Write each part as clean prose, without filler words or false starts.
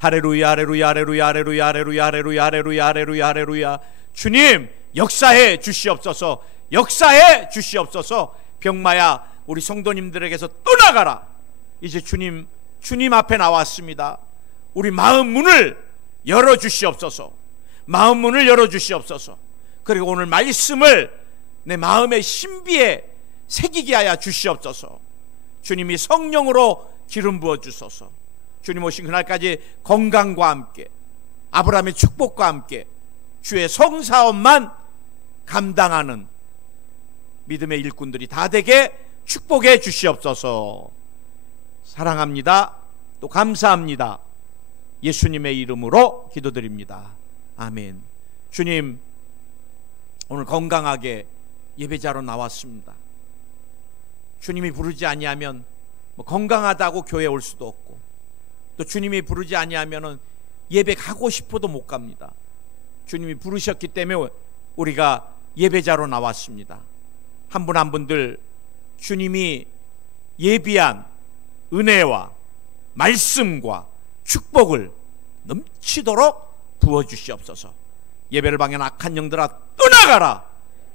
할렐루야 할렐루야 할렐루야 할렐루야 할렐루야 할렐루야 할렐루야 할렐루야 할렐루야. 주님 역사해 주시옵소서. 역사해 주시옵소서. 병마야 우리 성도님들에게서 떠나가라. 이제 주님 앞에 나왔습니다. 우리 마음 문을 열어주시옵소서. 마음 문을 열어주시옵소서. 그리고 오늘 말씀을 내 마음의 신비에 새기게 하여 주시옵소서. 주님이 성령으로 기름 부어 주소서. 주님 오신 그날까지 건강과 함께 아브라함의 축복과 함께 주의 성사업만 감당하는 믿음의 일꾼들이 다 되게 축복해 주시옵소서. 사랑합니다. 또 감사합니다. 예수님의 이름으로 기도드립니다. 아멘. 주님 오늘 건강하게 예배자로 나왔습니다. 주님이 부르지 아니하면 건강하다고 교회 올 수도 없고, 또 주님이 부르지 아니하면 예배 가고 싶어도 못 갑니다. 주님이 부르셨기 때문에 우리가 예배자로 나왔습니다. 한 분 한 분들 주님이 예비한 은혜와 말씀과 축복을 넘치도록 부어주시옵소서. 예배를 방해한 악한 영들아 떠나가라.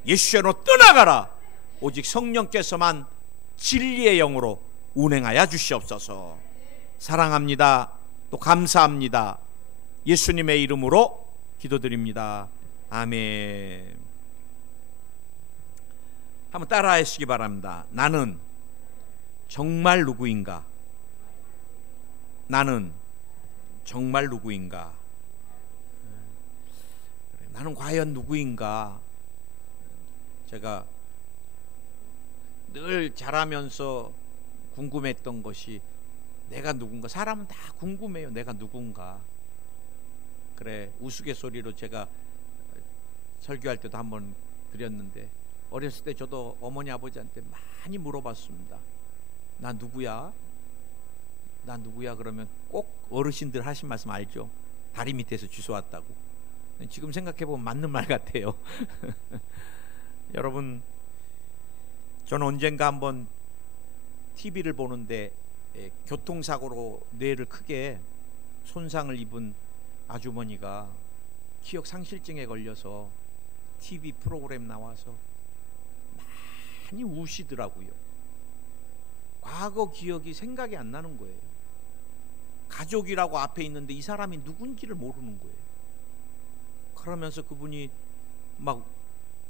예수의 이름으로 떠나가라. 오직 성령께서만 진리의 영으로 운행하여 주시옵소서. 사랑합니다. 또 감사합니다. 예수님의 이름으로 기도드립니다. 아멘. 한번 따라하시기 바랍니다. 나는 정말 누구인가? 나는 정말 누구인가? 나는 과연 누구인가? 제가 늘 자라면서 궁금했던 것이 내가 누군가. 사람은 다 궁금해요. 내가 누군가. 그래, 우스갯소리로 제가 설교할 때도 한번 드렸는데, 어렸을 때 저도 어머니 아버지한테 많이 물어봤습니다. 나 누구야? 나 누구야? 그러면 꼭 어르신들 하신 말씀 알죠? 다리 밑에서 주워왔다고. 지금 생각해보면 맞는 말 같아요. 여러분, 저는 언젠가 한번 TV를 보는데 교통사고로 뇌를 크게 손상을 입은 아주머니가 기억 상실증에 걸려서 TV 프로그램 나와서 많이 우시더라고요. 과거 기억이 생각이 안 나는 거예요. 가족이라고 앞에 있는데 이 사람이 누군지를 모르는 거예요. 그러면서 그분이 막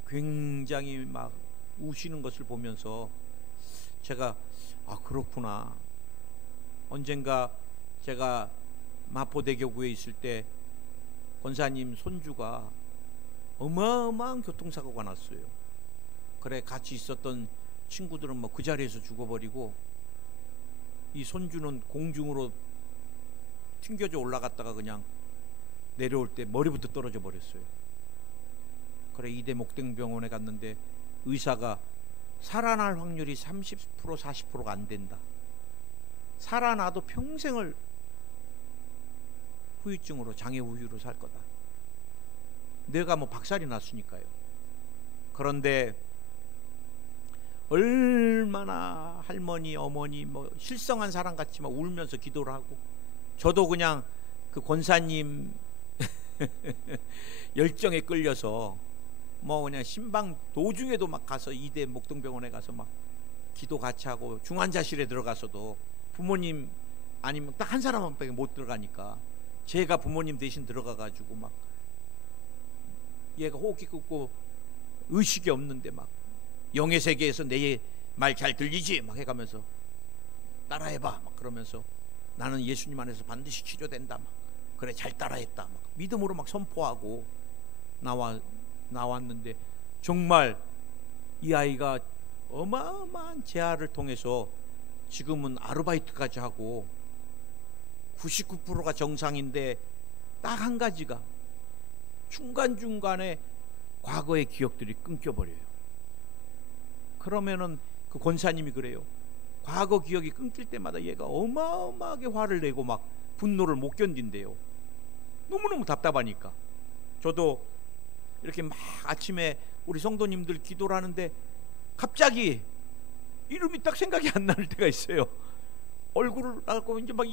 굉장히 막 우시는 것을 보면서 제가 그렇구나. 언젠가 제가 마포대교구에 있을 때 권사님 손주가 어마어마한 교통사고가 났어요. 그래, 같이 있었던 친구들은 뭐 그 자리에서 죽어버리고, 이 손주는 공중으로 튕겨져 올라갔다가 그냥 내려올 때 머리부터 떨어져 버렸어요. 그래, 이대 목동병원에 갔는데 의사가 살아날 확률이 30% 40%가 안 된다. 살아나도 평생을 후유증으로, 장애 우유로 살 거다. 내가 뭐 박살이 났으니까요. 그런데 얼마나 할머니 어머니 뭐 실성한 사람 같이 막 울면서 기도를 하고, 저도 그냥 그 권사님 열정에 끌려서 뭐 그냥 신방 도중에도 막 가서 이대 목동병원에 가서 막 기도 같이 하고, 중환자실에 들어가서도 부모님 아니면 딱 한 사람밖에 못 들어가니까 제가 부모님 대신 들어가가지고 막 얘가 호흡기 끊고 의식이 없는데 막 영의 세계에서 내 말 잘 들리지? 막 해가면서 따라해봐 막 그러면서 나는 예수님 안에서 반드시 치료된다 막 그래 잘 따라했다 막 믿음으로 막 선포하고 나왔는데, 정말 이 아이가 어마어마한 재활을 통해서 지금은 아르바이트까지 하고 99%가 정상인데 딱 한 가지가 중간중간에 과거의 기억들이 끊겨버려요. 그러면은 그 권사님이 그래요. 과거 기억이 끊길 때마다 얘가 어마어마하게 화를 내고 막 분노를 못 견딘대요. 너무너무 답답하니까. 저도 이렇게 막 아침에 우리 성도님들 기도를 하는데 갑자기 이름이 딱 생각이 안 나는 때가 있어요. 얼굴을 하고 이제 막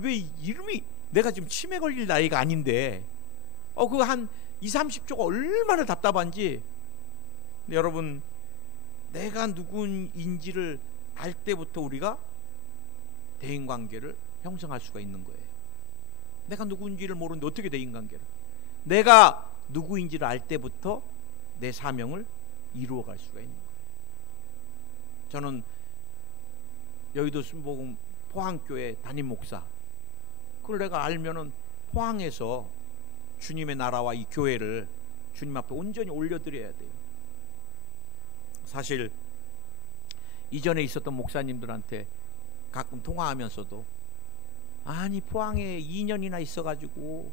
왜 이름이 내가 지금 치매 걸릴 나이가 아닌데 그 한 2, 30초가 얼마나 답답한지. 근데 여러분, 내가 누구인지를 알 때부터 우리가 대인관계를 형성할 수가 있는 거예요. 내가 누구인지를 모르는데 어떻게 대인관계를? 내가 누구인지를 알 때부터 내 사명을 이루어갈 수가 있는 거예요. 저는 여의도 순복음 포항교회 담임 목사. 그걸 내가 알면은 포항에서 주님의 나라와 이 교회를 주님 앞에 온전히 올려드려야 돼요. 사실 이전에 있었던 목사님들한테 가끔 통화하면서도, 아니 포항에 2년이나 있어가지고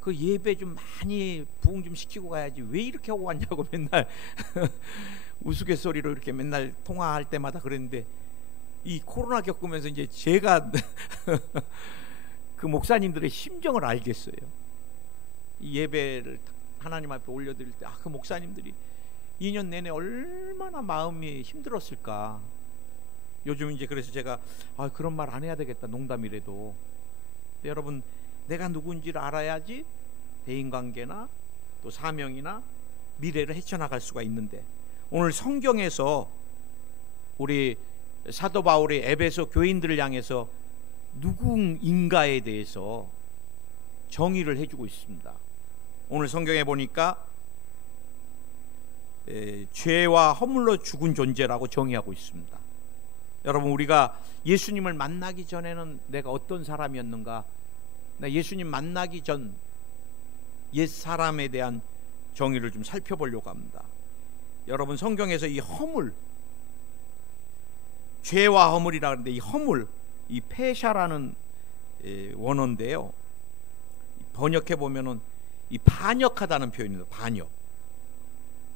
그 예배 좀 많이 부흥 좀 시키고 가야지 왜 이렇게 하고 왔냐고 맨날 우스갯소리로 이렇게 맨날 통화할 때마다 그랬는데, 이 코로나 겪으면서 이제 제가 그 목사님들의 심정을 알겠어요. 이 예배를 하나님 앞에 올려드릴 때 그 목사님들이 2년 내내 얼마나 마음이 힘들었을까. 요즘 이제 그래서 제가 그런 말 안 해야 되겠다, 농담이라도. 근데 여러분, 내가 누군지를 알아야지 대인관계나 또 사명이나 미래를 헤쳐나갈 수가 있는데, 오늘 성경에서 우리 사도 바울이 에베소 교인들을 향해서 누구인가에 대해서 정의를 해주고 있습니다. 오늘 성경에 보니까 죄와 허물로 죽은 존재라고 정의하고 있습니다. 여러분, 우리가 예수님을 만나기 전에는 내가 어떤 사람이었는가, 나 예수님 만나기 전 옛 사람에 대한 정의를 좀 살펴보려고 합니다. 여러분, 성경에서 이 허물, 죄와 허물이라 하는데, 이 허물, 이 페샤라는 원어인데요, 번역해 보면은 이 반역하다는 표현입니다. 반역.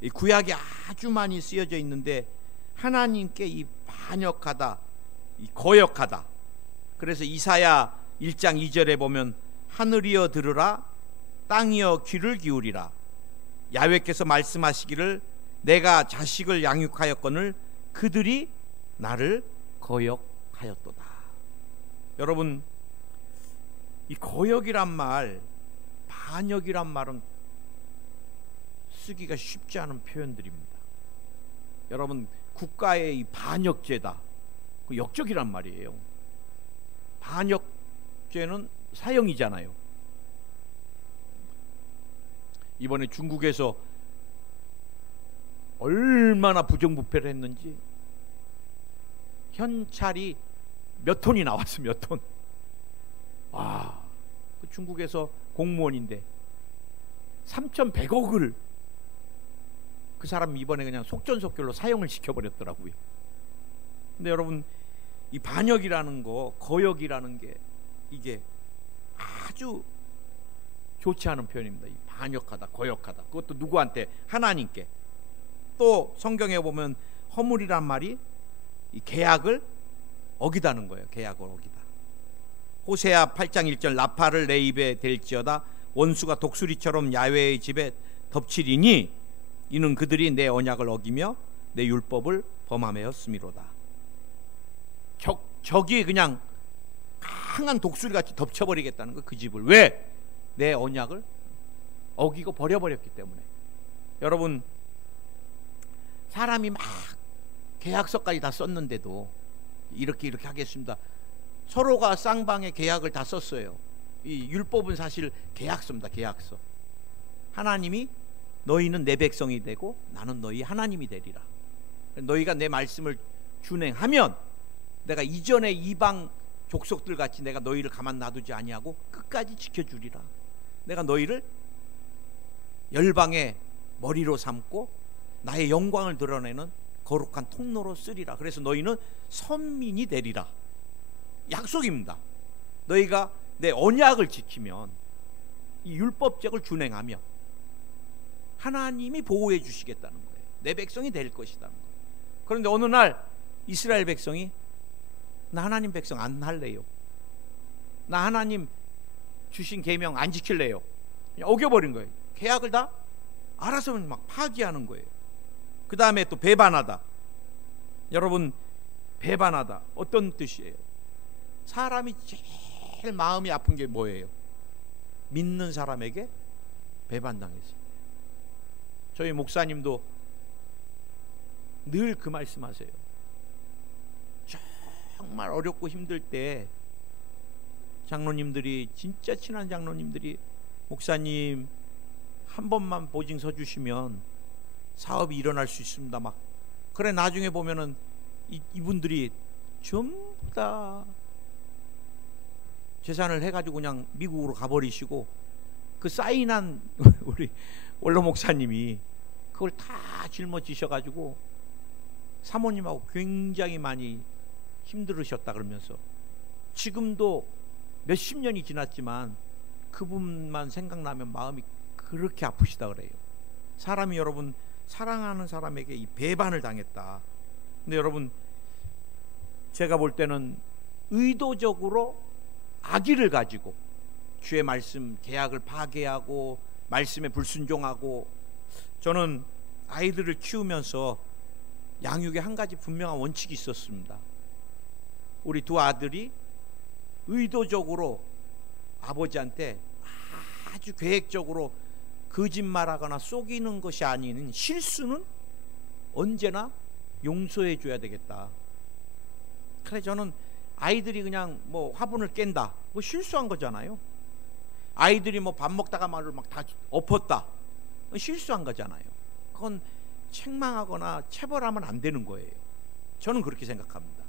이 구약에 아주 많이 쓰여져 있는데, 하나님께 이 반역하다, 이 거역하다. 그래서 이사야 1장 2절에 보면, 하늘이여 들으라, 땅이여 귀를 기울이라, 야훼께서 말씀하시기를 내가 자식을 양육하였거늘 그들이 나를 거역하였도다. 여러분, 이 거역이란 말, 반역이란 말은 쓰기가 쉽지 않은 표현들입니다. 여러분, 국가의 이 반역죄다, 그 역적이란 말이에요. 반역죄는 사형이잖아요. 이번에 중국에서 얼마나 부정부패를 했는지 현찰이 몇 톤이 나왔어, 몇 톤. 그 중국에서 공무원인데 3,100억을 그 사람 이번에 그냥 속전속결로 사형을 시켜버렸더라고요. 근데 여러분, 이 반역이라는 거, 거역이라는 게 이게 아주 좋지 않은 표현입니다. 이 반역하다, 거역하다. 그것도 누구한테? 하나님께. 또 성경에 보면 허물이란 말이 이 계약을 어기다는 거예요. 계약을 어기다. 호세아 8장 1절, 나팔을 내 입에 댈지어다, 원수가 독수리처럼 야훼의 집에 덮치리니 이는 그들이 내 언약을 어기며 내 율법을 범하였음이로다. 적이 그냥 강한 독수리같이 덮쳐버리겠다는 거, 그 집을. 왜? 내 언약을 어기고 버려버렸기 때문에. 여러분, 사람이 막 계약서까지 다 썼는데도 이렇게 하겠습니다. 서로가 쌍방의 계약을 다 썼어요. 이 율법은 사실 계약서입니다. 계약서. 하나님이 너희는 내 백성이 되고 나는 너희 하나님이 되리라. 너희가 내 말씀을 준행하면 내가 이전에 이방 족속들 같이 내가 너희를 가만 놔두지 아니하고 끝까지 지켜주리라. 내가 너희를 열방의 머리로 삼고 나의 영광을 드러내는 거룩한 통로로 쓰리라. 그래서 너희는 선민이 되리라. 약속입니다. 너희가 내 언약을 지키면, 이 율법적을 준행하면 하나님이 보호해 주시겠다는 거예요. 내 백성이 될 것이라는 거예요. 그런데 어느 날 이스라엘 백성이 나 하나님 백성 안 할래요, 나 하나님 주신 계명 안 지킬래요, 어겨버린 거예요. 계약을 다 알아서 막 파기하는 거예요. 그 다음에 또 배반하다. 여러분, 배반하다 어떤 뜻이에요? 사람이 제일 마음이 아픈 게 뭐예요? 믿는 사람에게 배반당했어요. 저희 목사님도 늘 그 말씀하세요. 정말 어렵고 힘들 때 장로님들이, 진짜 친한 장로님들이 목사님 한 번만 보증서 주시면 사업이 일어날 수 있습니다. 막 그래, 나중에 보면은 이분들이 전부 다 재산을 해가지고 그냥 미국으로 가버리시고, 그 사인한 우리 원로 목사님이 그걸 다 짊어지셔가지고 사모님하고 굉장히 많이 힘들으셨다 그러면서, 지금도 몇십 년이 지났지만 그분만 생각나면 마음이 그렇게 아프시다 그래요. 사람이, 여러분, 사랑하는 사람에게 이 배반을 당했다. 근데 여러분, 제가 볼 때는 의도적으로 악의를 가지고 주의 말씀, 계약을 파괴하고 말씀에 불순종하고, 저는 아이들을 키우면서 양육에 한 가지 분명한 원칙이 있었습니다. 우리 두 아들이 의도적으로 아버지한테 아주 계획적으로 거짓말하거나 속이는 것이 아닌 실수는 언제나 용서해 줘야 되겠다. 그래, 저는 아이들이 그냥 뭐 화분을 깬다, 뭐 실수한 거잖아요. 아이들이 뭐 밥 먹다가 말을 막 다 엎었다, 실수한 거잖아요. 그건 책망하거나 체벌하면 안 되는 거예요. 저는 그렇게 생각합니다.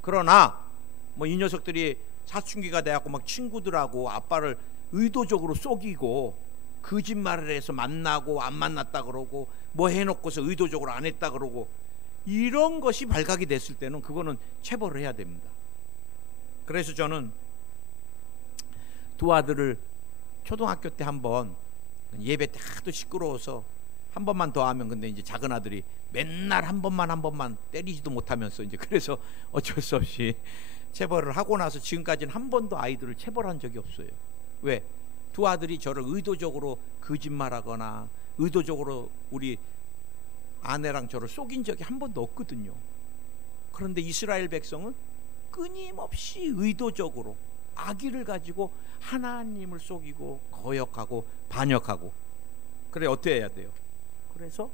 그러나 뭐 이 녀석들이 사춘기가 돼갖고 막 친구들하고 아빠를 의도적으로 속이고 거짓말을 해서 만나고 안 만났다 그러고 뭐 해놓고서 의도적으로 안 했다 그러고, 이런 것이 발각이 됐을 때는 그거는 체벌을 해야 됩니다. 그래서 저는 두 아들을 초등학교 때 한번, 예배 때 하도 시끄러워서 한 번만 더 하면, 근데 이제 작은 아들이 맨날 한 번만 때리지도 못하면서, 이제 그래서 어쩔 수 없이 체벌을 하고 나서 지금까지는 한 번도 아이들을 체벌한 적이 없어요. 왜? 두 아들이 저를 의도적으로 거짓말하거나 의도적으로 우리 아내랑 저를 속인 적이 한 번도 없거든요. 그런데 이스라엘 백성은 끊임없이 의도적으로 악의를 가지고 하나님을 속이고 거역하고 반역하고, 그래, 어떻게 해야 돼요? 그래서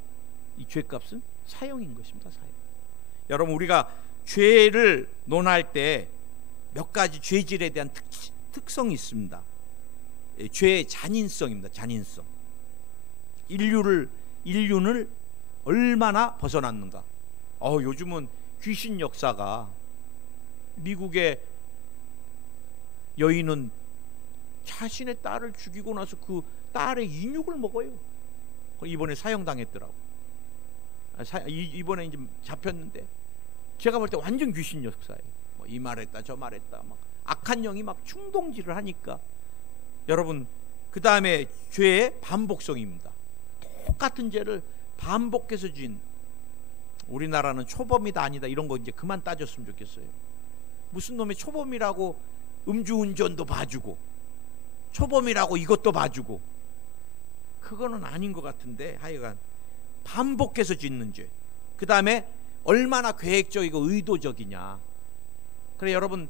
이 죄값은 사형인 것입니다. 사형. 여러분, 우리가 죄를 논할 때 몇 가지 죄질에 대한 특성이 있습니다. 죄의 잔인성입니다. 잔인성. 인륜을 얼마나 벗어났는가. 요즘은 귀신 역사가, 미국의 여인은 자신의 딸을 죽이고 나서 그 딸의 인육을 먹어요. 이번에 사형당했더라고. 이번에 이제 잡혔는데, 제가 볼 때 완전 귀신 역사예요. 이 말했다 저 말했다, 막 악한 영이 막 충동질을 하니까. 여러분, 그 다음에 죄의 반복성입니다. 똑같은 죄를 반복해서 지은, 우리나라는 초범이다 아니다 이런 거 이제 그만 따졌으면 좋겠어요. 무슨 놈이 초범이라고 음주운전도 봐주고 초범이라고 이것도 봐주고, 그거는 아닌 것 같은데, 하여간 반복해서 짓는 죄. 그 다음에 얼마나 계획적이고 의도적이냐. 그래, 여러분,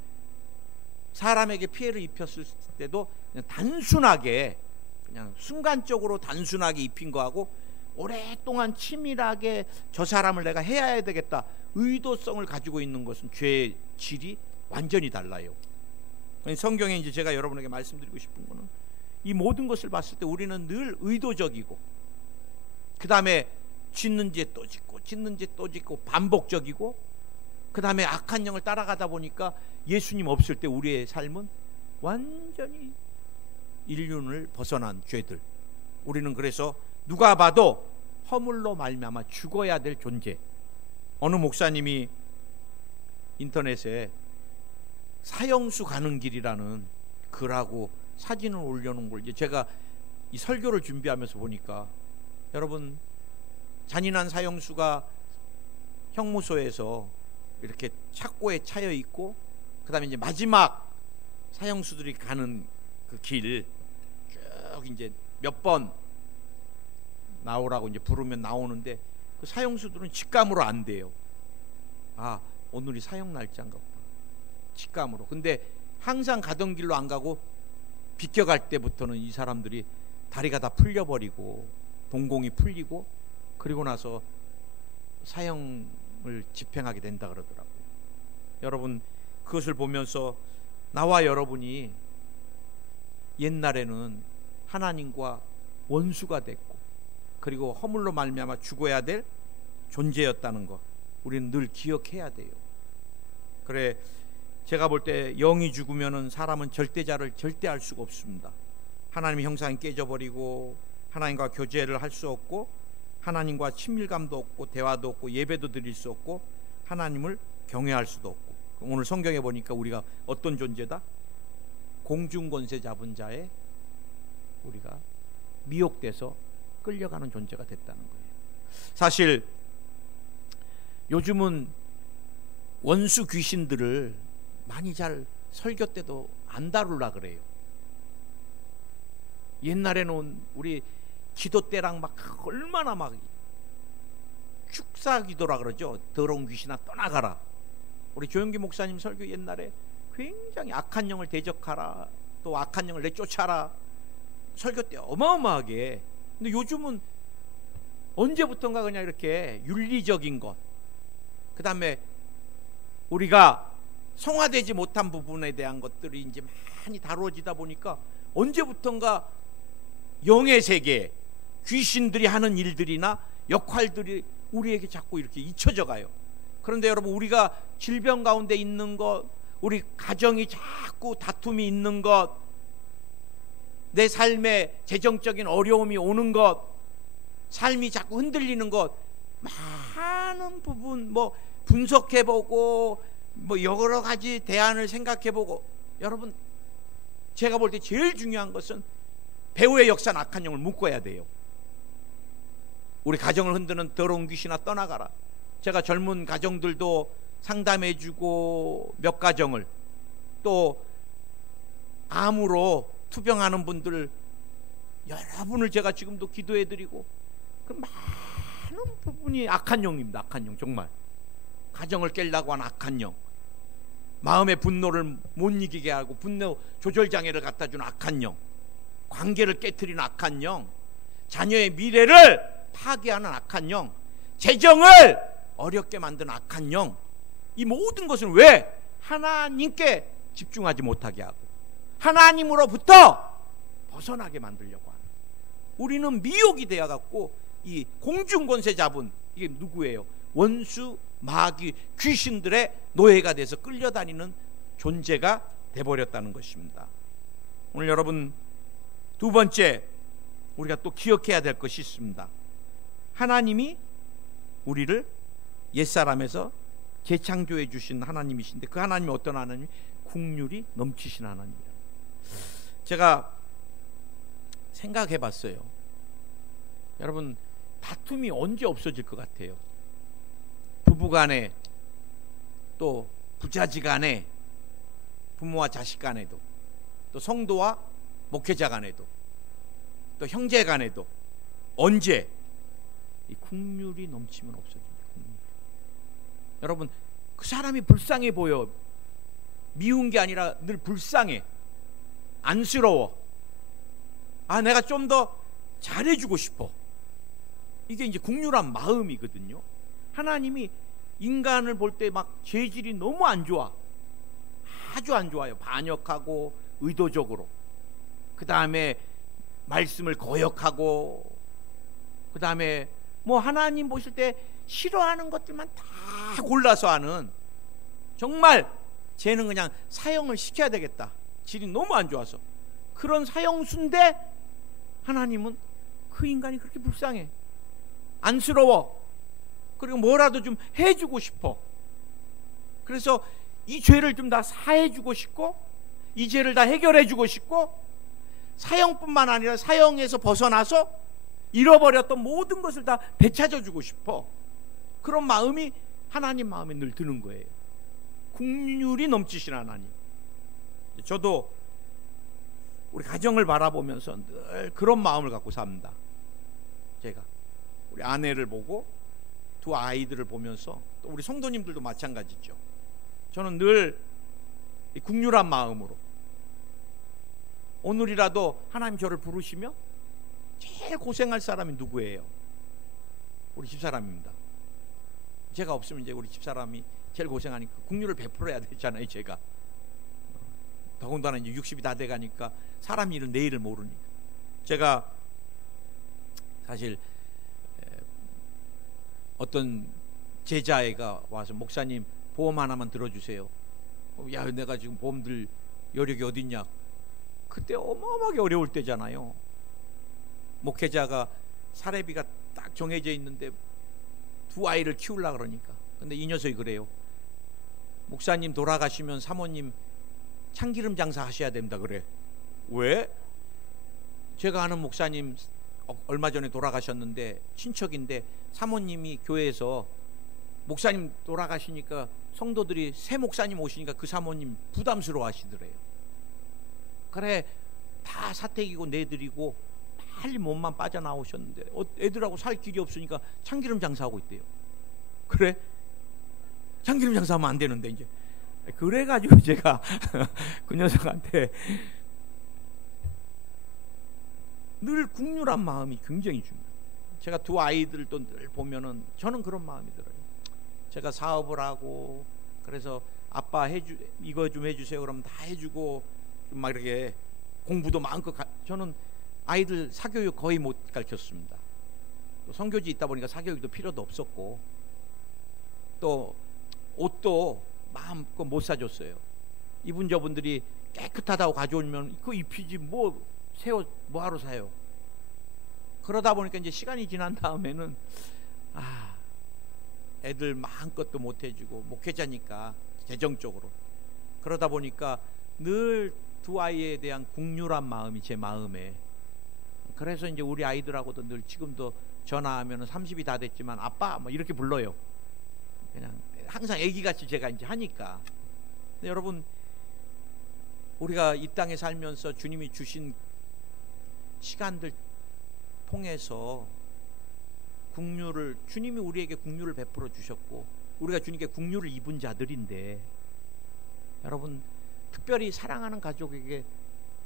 사람에게 피해를 입혔을 때도 그냥 단순하게, 그냥 순간적으로 단순하게 입힌 거하고 오랫동안 치밀하게 저 사람을 내가 해야 되겠다 의도성을 가지고 있는 것은 죄의 질이 완전히 달라요. 성경에 이제 제가 여러분에게 말씀드리고 싶은 거는, 이 모든 것을 봤을 때 우리는 늘 의도적이고, 그 다음에 짓는 죄 또 짓고 짓는 죄 또 짓고 반복적이고, 그 다음에 악한 영을 따라가다 보니까 예수님 없을 때 우리의 삶은 완전히 인륜을 벗어난 죄들. 우리는 그래서 누가 봐도 허물로 말미암아 죽어야 될 존재. 어느 목사님이 인터넷에 사형수 가는 길이라는 글하고 사진을 올려놓은 걸 이제 제가 이 설교를 준비하면서 보니까, 여러분, 잔인한 사형수가 형무소에서 이렇게 착고에 차여 있고, 그 다음에 이제 마지막 사형수들이 가는 그 길 쭉 이제 몇 번 나오라고 이제 부르면 나오는데, 그 사형수들은 직감으로 안 돼요. 오늘이 사형 날짜인가 보다, 직감으로. 근데 항상 가던 길로 안 가고 비껴갈 때부터는 이 사람들이 다리가 다 풀려버리고 동공이 풀리고 그리고 나서 사형을 집행하게 된다 그러더라고요. 여러분, 그것을 보면서 나와 여러분이 옛날에는 하나님과 원수가 됐고 그리고 허물로 말미암아 죽어야 될 존재였다는 것 우리는 늘 기억해야 돼요. 그래, 제가 볼 때 영이 죽으면은 사람은 절대자를 절대 할 수가 없습니다. 하나님의 형상이 깨져버리고 하나님과 교제를 할 수 없고 하나님과 친밀감도 없고 대화도 없고 예배도 드릴 수 없고 하나님을 경외할 수도 없고, 오늘 성경에 보니까 우리가 어떤 존재다? 공중권세 잡은 자에 우리가 미혹돼서 끌려가는 존재가 됐다는 거예요. 사실 요즘은 원수 귀신들을 많이 잘 설교 때도 안 다루려 그래요. 옛날에는 우리 기도 때랑 막 얼마나 막 축사 기도라 그러죠. 더러운 귀신아 떠나가라. 우리 조영기 목사님 설교 옛날에 굉장히 악한 영을 대적하라, 또 악한 영을 내쫓아라, 설교 때 어마어마하게. 근데 요즘은 언제부턴가 그냥 이렇게 윤리적인 것, 그 다음에 우리가 성화되지 못한 부분에 대한 것들이 이제 많이 다루어지다 보니까 언제부턴가 영의 세계, 귀신들이 하는 일들이나 역할들이 우리에게 자꾸 이렇게 잊혀져 가요. 그런데 여러분, 우리가 질병 가운데 있는 것, 우리 가정이 자꾸 다툼이 있는 것, 내 삶에 재정적인 어려움이 오는 것, 삶이 자꾸 흔들리는 것, 많은 부분 뭐 분석해보고 뭐 여러 가지 대안을 생각해보고, 여러분, 제가 볼 때 제일 중요한 것은 배후의 역사는 악한 영을 묶어야 돼요. 우리 가정을 흔드는 더러운 귀신아 떠나가라. 제가 젊은 가정들도 상담해주고 몇 가정을, 또 암으로 투병하는 분들 여러분을 제가 지금도 기도해드리고, 그 많은 부분이 악한 영입니다. 악한 영, 정말 가정을 깨려고 하는 악한 영, 마음의 분노를 못 이기게 하고 분노 조절 장애를 갖다 주는 악한 영, 관계를 깨트리는 악한 영, 자녀의 미래를 파괴하는 악한 영, 재정을 어렵게 만드는 악한 영, 이 모든 것은 왜? 하나님께 집중하지 못하게 하고 하나님으로부터 벗어나게 만들려고 하는, 우리는 미혹이 되어 갖고 이 공중권세 잡은, 이게 누구예요? 원수, 마귀, 귀신들의 노예가 돼서 끌려다니는 존재가 돼버렸다는 것입니다. 오늘 여러분, 두 번째 우리가 또 기억해야 될 것이 있습니다. 하나님이 우리를 옛사람에서 재창조해 주신 하나님이신데, 그 하나님이 어떤 하나님? 긍휼이 넘치신 하나님이에요. 제가 생각해 봤어요. 여러분, 다툼이 언제 없어질 것 같아요? 부부간에, 또 부자지간에, 부모와 자식 간에도, 또 성도와 목회자 간에도, 또 형제 간에도 언제? 이 긍휼이 넘치면 없어집니다. 긍휼. 여러분, 그 사람이 불쌍해 보여. 미운 게 아니라 늘 불쌍해, 안쓰러워. 아, 내가 좀 더 잘해주고 싶어. 이게 이제 긍휼한 마음이거든요. 하나님이 인간을 볼 때 막 죄질이 너무 안 좋아, 아주 안 좋아요. 반역하고 의도적으로, 그 다음에 말씀을 거역하고, 그 다음에 뭐 하나님 보실 때 싫어하는 것들만 다 골라서 하는, 정말 쟤는 그냥 사형을 시켜야 되겠다, 질이 너무 안 좋아서 그런 사형수인데, 하나님은 그 인간이 그렇게 불쌍해, 안쓰러워, 그리고 뭐라도 좀 해주고 싶어. 그래서 이 죄를 좀 다 사해주고 싶고, 이 죄를 다 해결해주고 싶고, 사형뿐만 아니라 사형에서 벗어나서 잃어버렸던 모든 것을 다 되찾아주고 싶어. 그런 마음이 하나님 마음에 늘 드는 거예요. 긍휼이 넘치신 하나님. 저도 우리 가정을 바라보면서 늘 그런 마음을 갖고 삽니다. 제가 우리 아내를 보고 두 아이들을 보면서, 또 우리 성도님들도 마찬가지죠. 저는 늘 이 국률한 마음으로. 오늘이라도 하나님 저를 부르시며 제일 고생할 사람이 누구예요? 우리 집사람입니다. 제가 없으면 이제 우리 집사람이 제일 고생하니까 국률을 베풀어야 되잖아요. 제가 더군다나 이제 60이 다 돼가니까 사람 일은 내일을 모르니까. 제가 사실 어떤 제자애가 와서 목사님 보험 하나만 들어주세요. 야, 내가 지금 보험 들 여력이 어딨냐. 그때 어마어마하게 어려울 때잖아요. 목회자가 사례비가 딱 정해져 있는데 두 아이를 키우려고 그러니까. 근데 이 녀석이 그래요. 목사님 돌아가시면 사모님 참기름 장사 하셔야 됩니다. 그래. 왜? 제가 아는 목사님 얼마 전에 돌아가셨는데 친척인데 사모님이 교회에서 목사님 돌아가시니까 성도들이 새 목사님 오시니까 그 사모님 부담스러워 하시더래요. 그래 다 사택이고 내드리고 빨리 몸만 빠져나오셨는데 애들하고 살 길이 없으니까 참기름 장사하고 있대요. 그래? 참기름 장사하면 안 되는데 이제 그래가지고 제가 그 녀석한테 늘 국률한 마음이 굉장히 중요해요. 제가 두 아이들도 늘 보면은 저는 그런 마음이 들어요. 제가 사업을 하고 그래서 아빠 이거 좀 해주세요 그러면 다 해주고 좀 막 이렇게 공부도 마음껏 저는 아이들 사교육 거의 못 가르쳤습니다. 또 선교지 있다 보니까 사교육도 필요도 없었고 또 옷도 마음껏 못 사줬어요. 이분 저분들이 깨끗하다고 가져오면 그거 입히지 뭐 새 옷 뭐하러 사요. 그러다 보니까 이제 시간이 지난 다음에는 애들 마음껏도 못 해주고 목회자니까 재정적으로 그러다 보니까 늘 두 아이에 대한 국률한 마음이 제 마음에. 그래서 이제 우리 아이들하고도 늘 지금도 전화하면 30이 다 됐지만 아빠 뭐 이렇게 불러요. 그냥 항상 애기같이 제가 이제 하니까. 근데 여러분 우리가 이 땅에 살면서 주님이 주신 시간들 통해서 주님이 우리에게 국률을 베풀어 주셨고 우리가 주님께 국률을 입은 자들인데 여러분 특별히 사랑하는 가족에게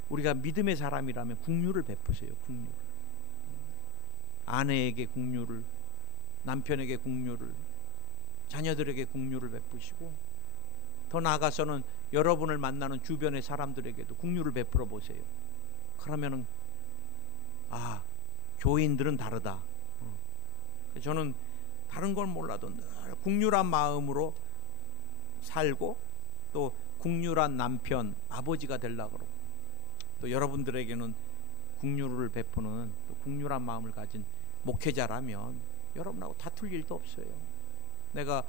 우리가 믿음의 사람이라면 국률을 베푸세요. 국률. 아내에게 국률을, 남편에게 국률을, 자녀들에게 국률을 베푸시고 더 나아가서는 여러분을 만나는 주변의 사람들에게도 국률을 베풀어 보세요. 그러면은 교인들은 다르다. 저는 다른 걸 몰라도 늘 국률한 마음으로 살고 또 국률한 남편, 아버지가 되려고 그러고 또 여러분들에게는 국률을 베푸는 또 국률한 마음을 가진 목회자라면 여러분하고 다툴 일도 없어요. 내가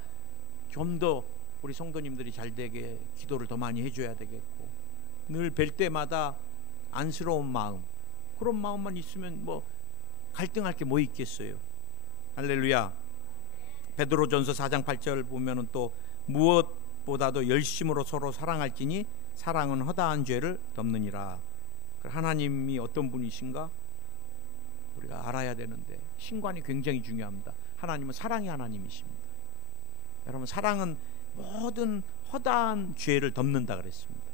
좀 더 우리 성도님들이 잘 되게 기도를 더 많이 해줘야 되겠고 늘 뵐 때마다 안쓰러운 마음 그런 마음만 있으면 뭐 갈등할 게 뭐 있겠어요. 할렐루야. 베드로전서 4장 8절 보면은 또 무엇보다도 열심으로 서로 사랑할지니 사랑은 허다한 죄를 덮느니라. 하나님이 어떤 분이신가 우리가 알아야 되는데 신관이 굉장히 중요합니다. 하나님은 사랑의 하나님이십니다. 여러분 사랑은 모든 허다한 죄를 덮는다 그랬습니다.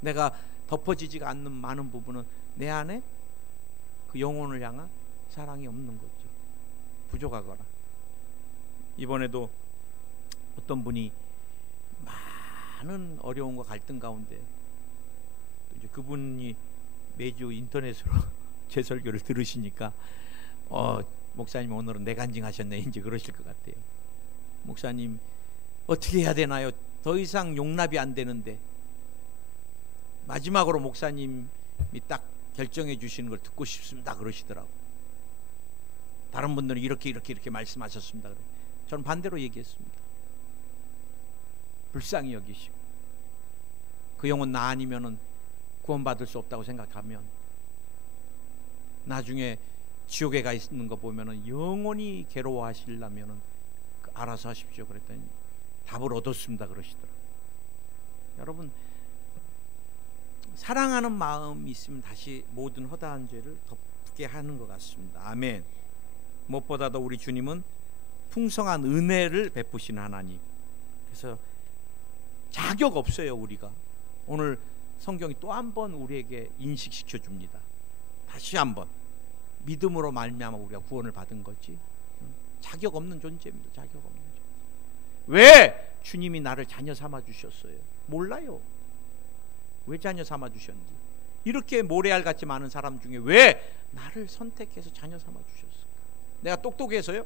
내가 덮어지지가 않는 많은 부분은 내 안에 그 영혼을 향한 사랑이 없는 거죠. 부족하거나. 이번에도 어떤 분이 많은 어려움과 갈등 가운데 이제 그분이 매주 인터넷으로 제 설교를 들으시니까 목사님 오늘은 내간증 하셨네 이제 그러실 것 같아요. 목사님 어떻게 해야 되나요? 더 이상 용납이 안 되는데 마지막으로 목사님이 딱 결정해 주시는 걸 듣고 싶습니다 그러시더라고. 다른 분들은 이렇게 말씀하셨습니다. 저는 반대로 얘기했습니다. 불쌍히 여기시고 그 영혼 나 아니면은 구원받을 수 없다고 생각하면 나중에 지옥에 가 있는 거 보면은 영원히 괴로워하시려면은 알아서 하십시오 그랬더니 답을 얻었습니다 그러시더라고요. 여러분 사랑하는 마음이 있으면 다시 모든 허다한 죄를 덮게 하는 것 같습니다. 아멘. 무엇보다도 우리 주님은 풍성한 은혜를 베푸시는 하나님. 그래서 자격 없어요. 우리가 오늘 성경이 또 한 번 우리에게 인식시켜 줍니다. 다시 한번 믿음으로 말미암아 우리가 구원을 받은 거지, 자격 없는 존재입니다. 자격 없는 존재. 왜 주님이 나를 자녀 삼아 주셨어요? 몰라요. 왜 자녀 삼아 주셨는지. 이렇게 모래알같이 많은 사람 중에 왜 나를 선택해서 자녀 삼아 주셨을까? 내가 똑똑해서요?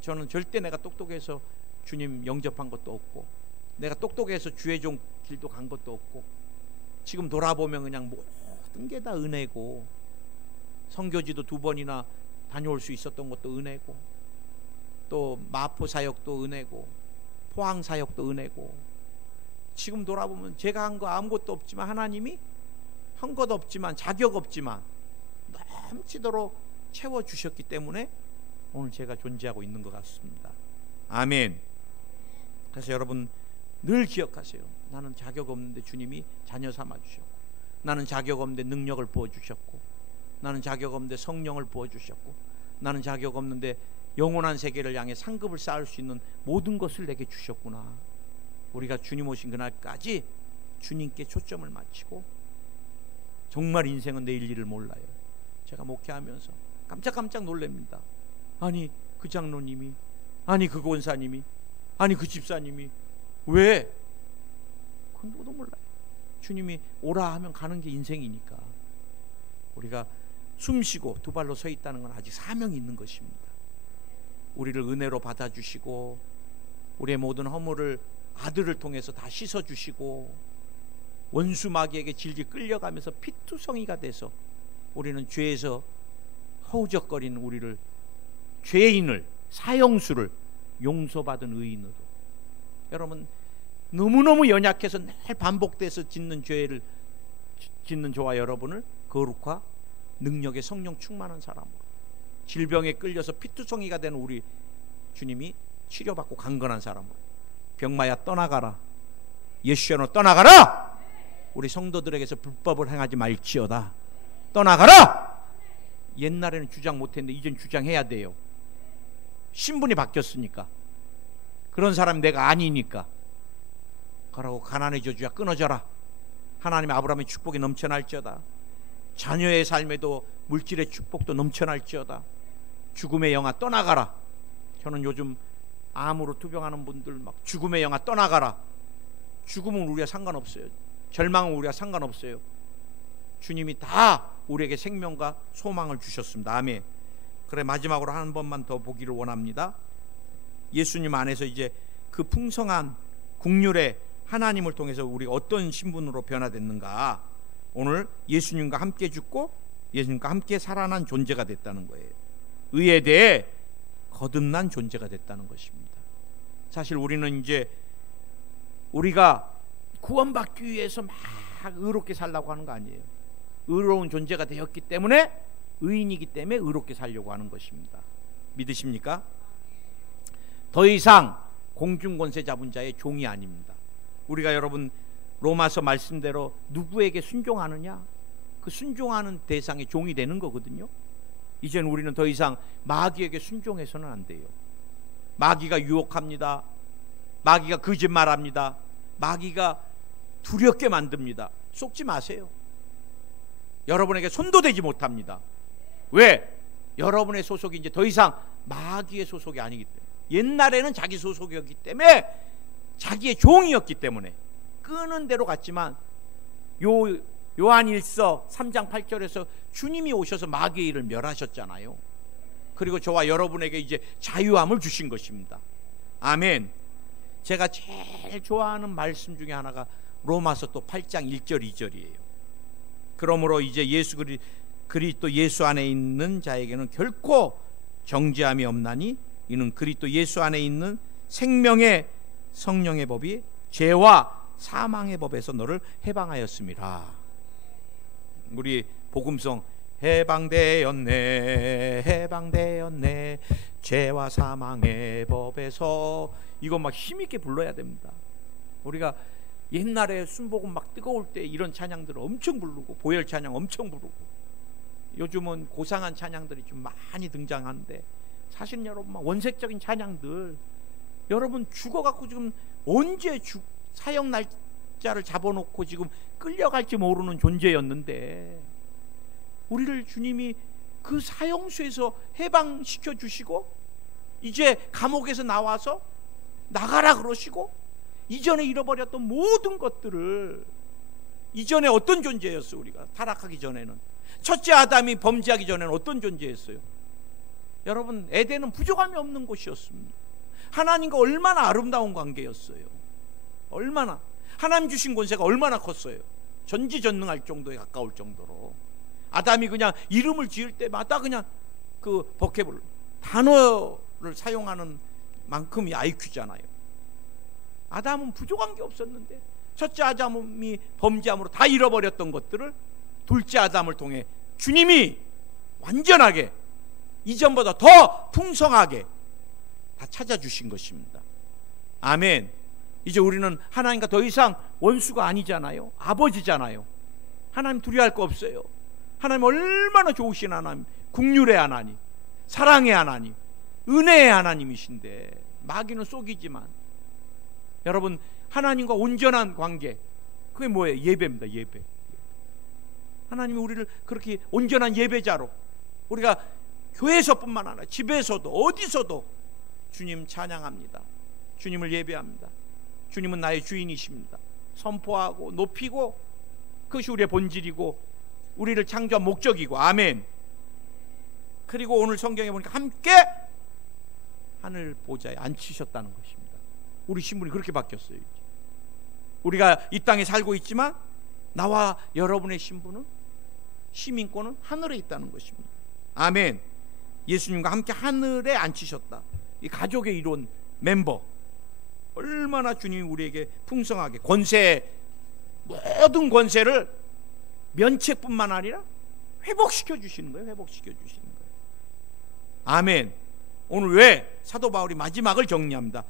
저는 절대 내가 똑똑해서 주님 영접한 것도 없고, 내가 똑똑해서 주의 종 길도 간 것도 없고, 지금 돌아보면 그냥 모든 게 다 은혜고, 선교지도 2번이나 다녀올 수 있었던 것도 은혜고, 또 마포 사역도 은혜고, 포항 사역도 은혜고, 지금 돌아보면 제가 한 거 아무것도 없지만 하나님이 한 것 없지만, 자격 없지만 넘치도록 채워주셨기 때문에 오늘 제가 존재하고 있는 것 같습니다. 아멘. 그래서 여러분 늘 기억하세요. 나는 자격 없는데 주님이 자녀 삼아 주셨고, 나는 자격 없는데 능력을 부어주셨고, 나는 자격 없는데 성령을 부어주셨고, 나는 자격 없는데 영원한 세계를 향해 상급을 쌓을 수 있는 모든 것을 내게 주셨구나. 우리가 주님 오신 그날까지 주님께 초점을 맞추고, 정말 인생은 내일 일을 몰라요. 제가 목회하면서 깜짝깜짝 놀랍니다. 아니 그 장로님이, 아니 그 권사님이, 아니 그 집사님이 왜? 그건 누구도 몰라요. 주님이 오라 하면 가는 게 인생이니까. 우리가 숨쉬고 2발로 서 있다는 건 아직 사명이 있는 것입니다. 우리를 은혜로 받아주시고, 우리의 모든 허물을 아들을 통해서 다 씻어주시고, 원수 마귀에게 질질 끌려가면서 피투성이가 돼서 우리는 죄에서 허우적거리는 우리를, 죄인을, 사형수를 용서받은 의인으로, 여러분 너무너무 연약해서 늘 반복돼서 짓는 죄를 짓는 저와 여러분을 거룩화 능력의 성령 충만한 사람으로, 질병에 끌려서 피투성이가 된 우리 주님이 치료받고 강건한 사람으로, 병마야 떠나가라, 예수여 너 떠나가라, 우리 성도들에게서 불법을 행하지 말지어다, 떠나가라. 옛날에는 주장 못했는데 이젠 주장해야 돼요. 신분이 바뀌었으니까. 그런 사람이 내가 아니니까. 그러고 가난의 저주야 끊어져라, 하나님의 아브라함의 축복이 넘쳐날지어다, 자녀의 삶에도 물질의 축복도 넘쳐날지어다, 죽음의 영아 떠나가라. 저는 요즘 암으로 투병하는 분들 막 죽음의 영아 떠나가라. 죽음은 우리가 상관없어요. 절망은 우리가 상관없어요. 주님이 다 우리에게 생명과 소망을 주셨습니다. 아멘. 그래, 마지막으로 한 번만 더 보기를 원합니다. 예수님 안에서 이제 그 풍성한 국률의 하나님을 통해서 우리가 어떤 신분으로 변화됐는가. 오늘 예수님과 함께 죽고 예수님과 함께 살아난 존재가 됐다는 거예요. 의에 대해 거듭난 존재가 됐다는 것입니다. 사실 우리는 이제 우리가 구원받기 위해서 막 의롭게 살려고 하는 거 아니에요. 의로운 존재가 되었기 때문에, 의인이기 때문에 의롭게 살려고 하는 것입니다. 믿으십니까? 더 이상 공중권세 잡은 자의 종이 아닙니다. 우리가 여러분 로마서 말씀대로 누구에게 순종하느냐, 그 순종하는 대상의 종이 되는 거거든요. 이제는 우리는 더 이상 마귀에게 순종해서는 안 돼요. 마귀가 유혹합니다. 마귀가 거짓말합니다. 마귀가 두렵게 만듭니다. 속지 마세요. 여러분에게 손도 대지 못합니다. 왜? 여러분의 소속이 이제 더 이상 마귀의 소속이 아니기 때문에. 옛날에는 자기 소속이었기 때문에, 자기의 종이었기 때문에 끄는 대로 갔지만, 요한일서 3장 8절에서 주님이 오셔서 마귀의 일을 멸하셨잖아요. 그리고 저와 여러분에게 이제 자유함을 주신 것입니다. 아멘. 제가 제일 좋아하는 말씀 중에 하나가 로마서 또 8장 1절 2절이에요. 그러므로 이제 그리스도 예수 안에 있는 자에게는 결코 정죄함이 없나니, 이는 그리스도 예수 안에 있는 생명의 성령의 법이 죄와 사망의 법에서 너를 해방하였음이라. 우리 복음성 해방되었네, 해방되었네, 죄와 사망의 법에서, 이거 막 힘있게 불러야 됩니다. 우리가 옛날에 순복음 막 뜨거울 때 이런 찬양들을 엄청 부르고, 보혈 찬양 엄청 부르고, 요즘은 고상한 찬양들이 좀 많이 등장하는데, 사실 여러분 원색적인 찬양들, 여러분 죽어갖고 지금 언제 사형 날짜를 잡아놓고 지금 끌려갈지 모르는 존재였는데 우리를 주님이 그 사형수에서 해방시켜 주시고 이제 감옥에서 나와서 나가라 그러시고 이전에 잃어버렸던 모든 것들을, 이전에 어떤 존재였어? 우리가 타락하기 전에는, 첫째 아담이 범죄하기 전에는 어떤 존재였어요? 여러분, 에덴은 부족함이 없는 곳이었습니다. 하나님과 얼마나 아름다운 관계였어요. 얼마나 하나님 주신 권세가 얼마나 컸어요. 전지전능할 정도에 가까울 정도로 아담이 그냥 이름을 지을 때마다 그냥 그 버케블 단어를 사용하는 만큼이 IQ잖아요. 아담은 부족한 게 없었는데 첫째 아담이 범죄함으로 다 잃어버렸던 것들을 둘째 아담을 통해 주님이 완전하게 이전보다 더 풍성하게 다 찾아주신 것입니다. 아멘. 이제 우리는 하나님과 더 이상 원수가 아니잖아요. 아버지잖아요. 하나님 두려워할 거 없어요. 하나님 얼마나 좋으신 하나님, 긍휼의 하나님, 사랑의 하나님, 은혜의 하나님이신데 마귀는 속이지만, 여러분 하나님과 온전한 관계, 그게 뭐예요? 예배입니다. 예배. 하나님이 우리를 그렇게 온전한 예배자로, 우리가 교회에서뿐만 아니라 집에서도 어디서도 주님 찬양합니다. 주님을 예배합니다. 주님은 나의 주인이십니다. 선포하고 높이고, 그것이 우리의 본질이고 우리를 창조한 목적이고. 아멘. 그리고 오늘 성경에 보니까 함께 하늘 보좌에 앉히셨다는 것입니다. 우리 신분이 그렇게 바뀌었어요. 이제. 우리가 이 땅에 살고 있지만 나와 여러분의 신분은, 시민권은 하늘에 있다는 것입니다. 아멘. 예수님과 함께 하늘에 앉히셨다. 이 가족의 이론 멤버, 얼마나 주님이 우리에게 풍성하게 권세, 모든 권세를 면책뿐만 아니라 회복시켜 주시는 거예요. 회복시켜 주시는 거예요. 아멘. 오늘 왜 사도 바울이 마지막을 정리합니다.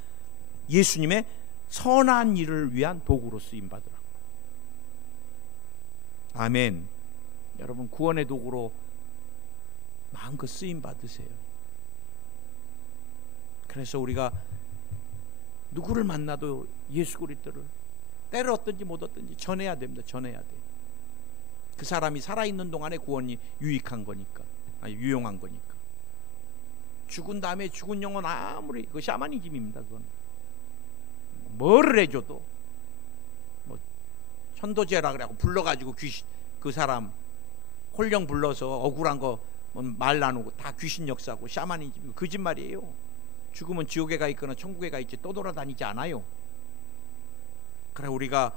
예수님의 선한 일을 위한 도구로 쓰임 받으라. 아멘. 여러분 구원의 도구로 마음껏 쓰임 받으세요. 그래서 우리가 누구를 만나도 예수 그리스도를 때를 얻든지 못 얻든지 전해야 됩니다. 전해야 돼. 그 사람이 살아있는 동안에 구원이 유익한 거니까, 아니 유용한 거니까. 죽은 다음에 죽은 영혼 아무리, 그 샤머니즘입니다. 그건 뭐를 해줘도, 뭐 천도제라 그래갖고 불러가지고 귀신, 그 사람 홀령 불러서 억울한 거 말 나누고 다 귀신 역사고 샤머니즘, 거짓말이에요. 죽으면 지옥에 가 있거나 천국에 가 있지 또 돌아다니지 않아요. 그래 우리가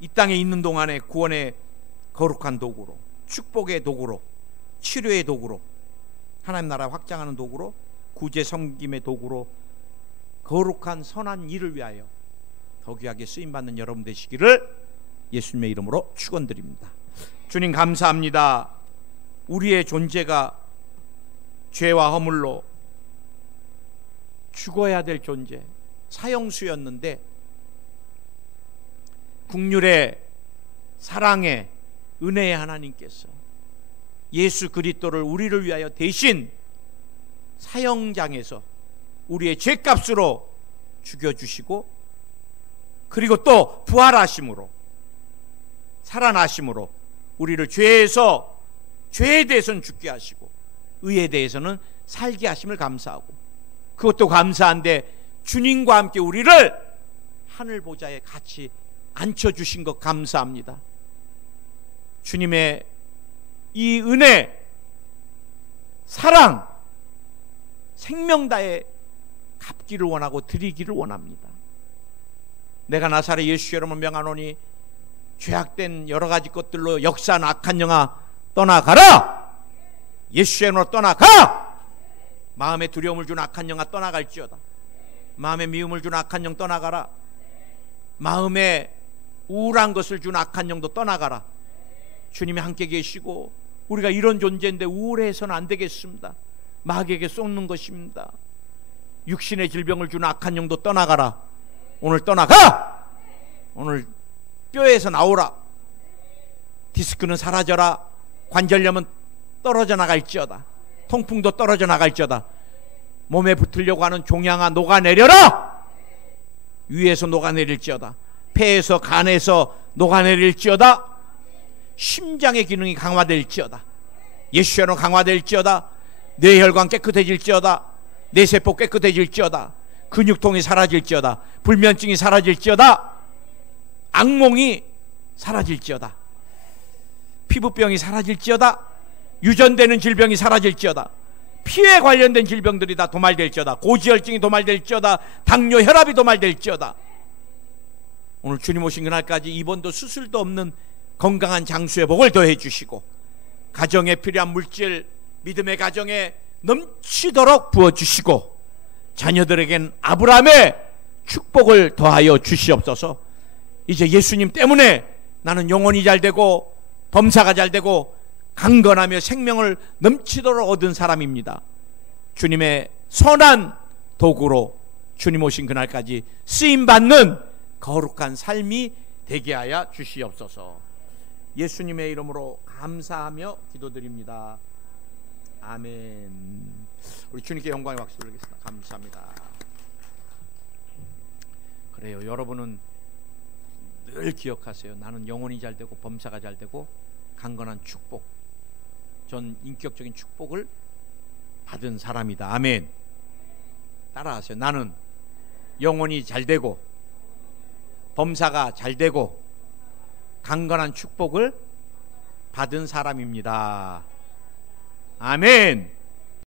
이 땅에 있는 동안에 구원의 거룩한 도구로, 축복의 도구로, 치료의 도구로, 하나님 나라 확장하는 도구로, 구제 섬김의 도구로, 거룩한 선한 일을 위하여 더 귀하게 쓰임받는 여러분 되시기를 예수님의 이름으로 축원드립니다. 주님 감사합니다. 우리의 존재가 죄와 허물로 죽어야 될 존재, 사형수였는데 긍휼의 사랑의 은혜의 하나님께서 예수 그리스도를 우리를 위하여 대신 사형장에서 우리의 죄값으로 죽여주시고, 그리고 또 부활하심으로, 살아나심으로 우리를 죄에 대해서는 죽게 하시고 의에 대해서는 살게 하심을 감사하고, 그것도 감사한데 주님과 함께 우리를 하늘 보좌에 같이 앉혀주신 것 감사합니다. 주님의 이 은혜, 사랑, 생명 다해 갚기를 원하고 드리기를 원합니다. 내가 나사렛 예수 이름으로 명하노니 죄악된 여러 가지 것들로 역사한 악한 영아 떠나가라. 예수의 이름으로 떠나가. 마음에 두려움을 준 악한 영아 떠나갈지어다. 마음에 미움을 준 악한 영 떠나가라. 마음에 우울한 것을 준 악한 영도 떠나가라. 주님이 함께 계시고, 우리가 이런 존재인데 우울해서는 안 되겠습니다. 마귀에게 쏟는 것입니다. 육신의 질병을 준 악한 영도 떠나가라. 오늘 떠나가. 오늘 뼈에서 나오라. 디스크는 사라져라. 관절염은 떨어져 나갈지어다. 통풍도 떨어져 나갈지어다. 몸에 붙으려고 하는 종양아 녹아내려라. 위에서 녹아내릴지어다. 폐에서 간에서 녹아내릴지어다. 심장의 기능이 강화될지어다. 예수로 강화될지어다. 뇌혈관 깨끗해질지어다. 뇌세포 깨끗해질지어다. 근육통이 사라질지어다. 불면증이 사라질지어다. 악몽이 사라질지어다. 피부병이 사라질지어다. 유전되는 질병이 사라질지어다. 피에 관련된 질병들이 다 도말될지어다. 고지혈증이 도말될지어다. 당뇨, 혈압이 도말될지어다. 오늘 주님 오신 그날까지 입원도 수술도 없는 건강한 장수의 복을 더해 주시고, 가정에 필요한 물질, 믿음의 가정에 넘치도록 부어주시고, 자녀들에겐 아브라함의 축복을 더하여 주시옵소서. 이제 예수님 때문에 나는 영혼이 잘되고 범사가 잘되고 강건하며 생명을 넘치도록 얻은 사람입니다. 주님의 선한 도구로 주님 오신 그날까지 쓰임받는 거룩한 삶이 되게 하여 주시옵소서. 예수님의 이름으로 감사하며 기도드립니다. 아멘. 우리 주님께 영광의 박수 드리겠습니다. 감사합니다. 그래요, 여러분은 늘 기억하세요. 나는 영혼이 잘되고 범사가 잘되고 강건한 축복, 전 인격적인 축복을 받은 사람이다. 아멘. 따라하세요. 나는 영혼이 잘되고 범사가 잘되고 강건한 축복을 받은 사람입니다. 아멘.